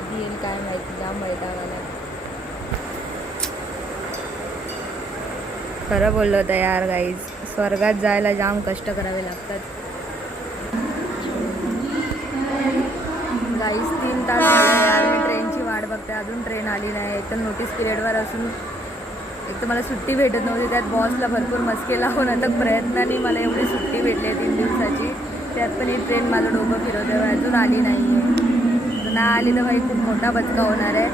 कधी येईल काय माहिती, जाम वैताग आला. खरं बोललो होतं यार गाईज, स्वर्गात जायला जाम कष्ट करावे लागतात. गाईज 3 तास झाले यार मी ट्रेनची वाट बघते, अजून ट्रेन आली नाही. एक तर नोटीस पिरियडवर असून एक तर मला सुट्टी भेटत नव्हती, त्यात बॉसला भरपूर मस्के लावून आता प्रयत्नाने मला एवढी सुट्टी भेटली आहे 3 दिवसाची. त्यात पण ही ट्रेन माझं डोकं फिरवते, अजून आली नाही आहे. नाही आली तर भाई खूप मोठा बचका होणार आहे.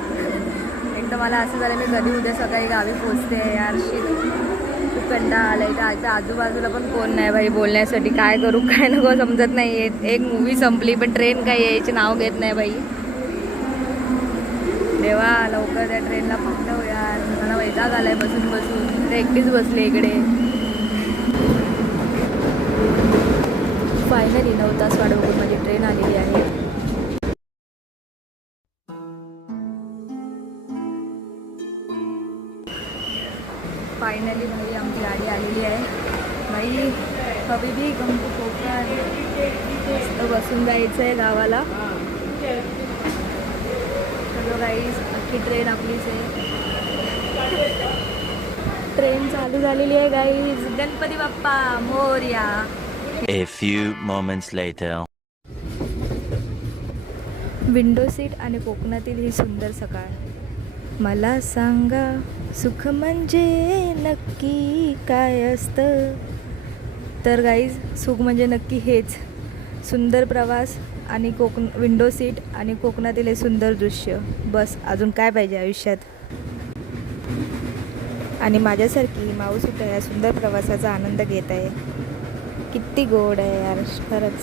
एक तर मला असं झालं मी कधी उद्या सकाळी गावी पोचते यार. खूप कंटाळा आला आहे. आता आजूबाजूला पण कोण नाही भाई बोलण्यासाठी, काय करू काय नको समजत नाही आहे. एक मूवी संपली पण ट्रेन काही यायचे नाव घेत नाही भाई. देवा लवकर त्या ट्रेनला पकडव यार, मला वैताग आलाय बसून बसून. इकडे एकटीच बसली इकडे. फायनली भाई आमची गाडी आलेली आहे भाई. हबीबी गमतो बसून जायचं आहे गावाला. चलो गाईस, अख्खी ट्रेन आपलीच आहे. ट्रेन चालू झालेली आहे गाईस. Ganpati Bappa Morya. A few moments later. मला सांग सुख म्हणजे नक्की काय असतं. तर गाईस सुख म्हणजे नक्की हेच, सुंदर प्रवास आणि विंडो सीट आणि कोकणातील एक सुंदर दृश्य. बस अजून काय पाहिजे आयुष्यात. आणि माझ्यासाठी सुंदर प्रवासाचा आनंद घेत आहे. किती गोड आहे यार खरंच.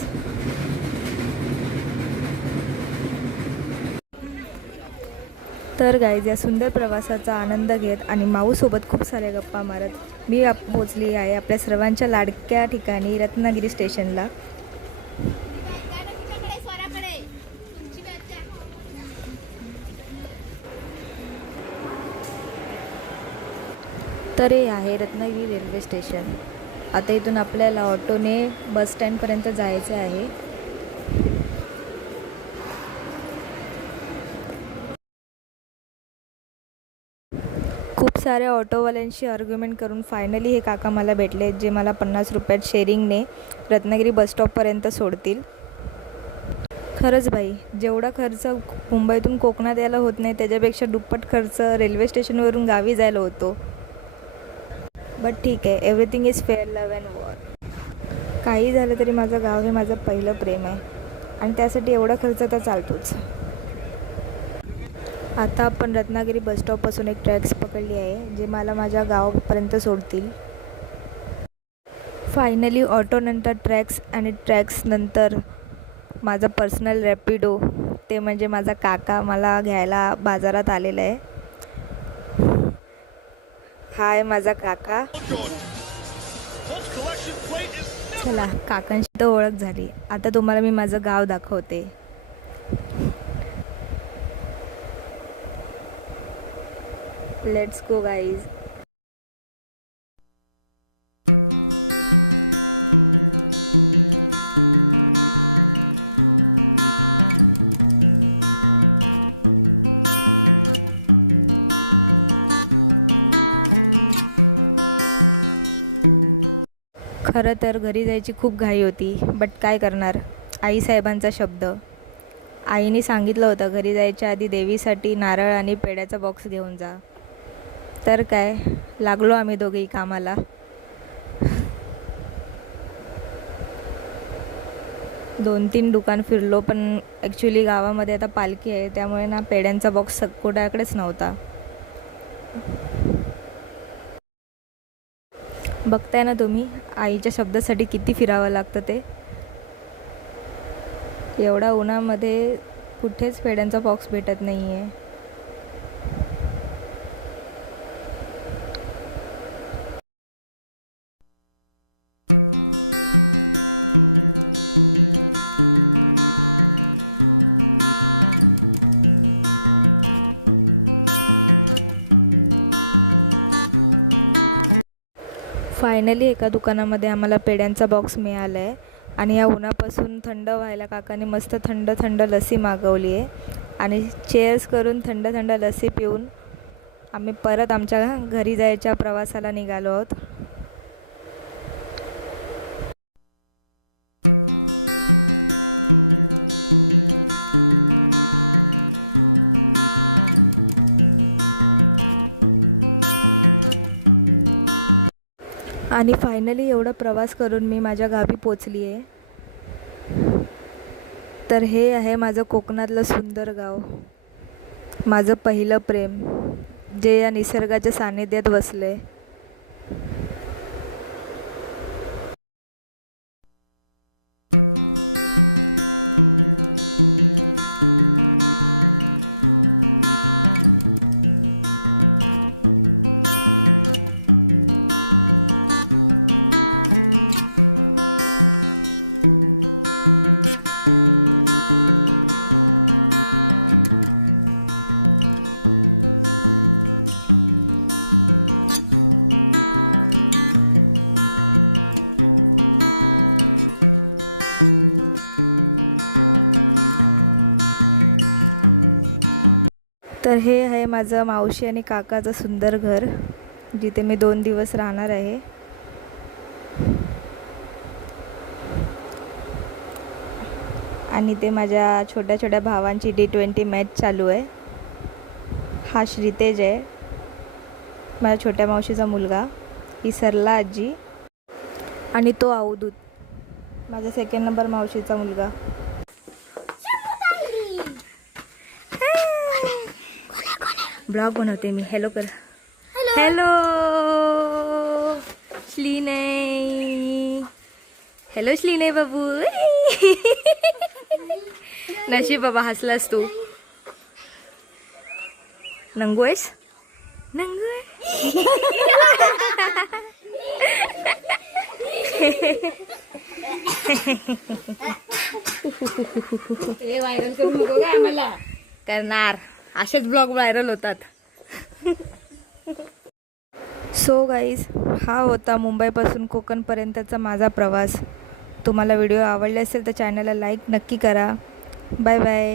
तर गाईज या सुंदर प्रवासाचा आनंद घेत आणि माऊसोबत खूप सारे गप्पा मारत मी पोहोचली आहे आपल्या सर्वांच्या लाडक्या ठिकाणी रत्नागिरी स्टेशनला. आता इथून आपल्याला ऑटोने बस स्टँडपर्यंत जायचं आहे. खूप साऱ्या ऑटोवाल्यांशी आर्ग्युमेंट करून फायनली हे काका मला भेटले, जे मला 50 रुपयात शेअरिंगने रत्नागिरी बसस्टॉपपर्यंत सोडतील. खरंच भाई, जेवढा खर्च मुंबईतून कोकणात यायला होत नाही त्याच्यापेक्षा दुप्पट खर्च रेल्वे स्टेशनवरून गावी जायला होतो. बट ठीक आहे, everything is fair, love and war. काही झालं तरी माझं गाव हे माझं पहिलं प्रेम आहे आणि त्यासाठी एवढा खर्च तर चालतोच. आता आपण रत्नागिरी बसस्टॉपपासून एक ट्रॅक्स चालू आहे जे मला माझ्या गावापर्यंत सोडतील. फायनली ऑटोनंतर ट्रॅक्स आणि ट्रॅक्सनंतर माझं पर्सनल रॅपिडो, ते म्हणजे माझा काका मला घ्यायला बाजारात आलेला आहे. हाय माझा काका. काकांची तर ओळख झाली, आता तुम्हाला मी माझं गाव दाखवते. Let's go guys. खरं तर घरी जायची खूप घाई होती, बट काय करणार, आईसाहेबांचा शब्द. आईने सांगितलं होतं घरी जायच्या आधी देवीसाठी नारळ आणि पेढ्याचा बॉक्स घेऊन जा. तर काय, लागलो आम्ही दोघेही कामाला. दोन तीन दुकान फिरलो, पण ॲक्च्युली गावामध्ये आता पालखी आहे त्यामुळे ना पेढ्यांचा बॉक्स कुणाकडेच नव्हता. बघताय ना तुम्ही, आईच्या शब्दासाठी किती फिरावं लागतं ते. एवढ्या उन्हामध्ये कुठेच पेढ्यांचा बॉक्स भेटत नाही आहे. फायनली एका दुकानामध्ये आम्हाला पेढ्यांचा बॉक्स मिळाला आहे आणि या उन्हापासून थंड व्हायला काकाने मस्त थंड थंड लस्सी मागवली आहे आणि चेअर्स करून थंड थंड लस्सी पिऊन आम्ही परत आमच्या घरी जायच्या प्रवासाला निघालो आहोत. आणि फायनली एवढा प्रवास करून मी माझ्या गावी पोचली आहे. तर हे आहे माझं कोकणातलं सुंदर गाव, माझं पहिलं प्रेम जे या निसर्गाच्या सानिध्यात वसले. तर हे आहे माझं मावशी आणि काकाचं सुंदर घर, जिथे मी 2 दिवस राहणार आहे. आणि ते माझ्या छोट्या छोट्या भावांची T20 मॅच चालू आहे. हा श्रीतेज आहे, माझ्या छोट्या मावशीचा मुलगा. ही सरला आजी आणि तो अवधूत, माझा 2nd नंबर मावशीचा मुलगा. ब्लॉग बनवते मी. हॅलो कर. हॅलो श्लीने. हॅलो श्लीने बाबू. नशीब बाबा हसलास तू. नंगू आहेस. नंगू आहे. व्हायरल करू नको का आम्हाला. करणार, असेच ब्लॉग व्हायरल होतात. सो गाईज, हा होता मुंबईपासून कोकणपर्यंतचा माझा प्रवास. तुम्हाला व्हिडिओ आवडला असेल तर चॅनलला लाईक नक्की करा. Bye bye.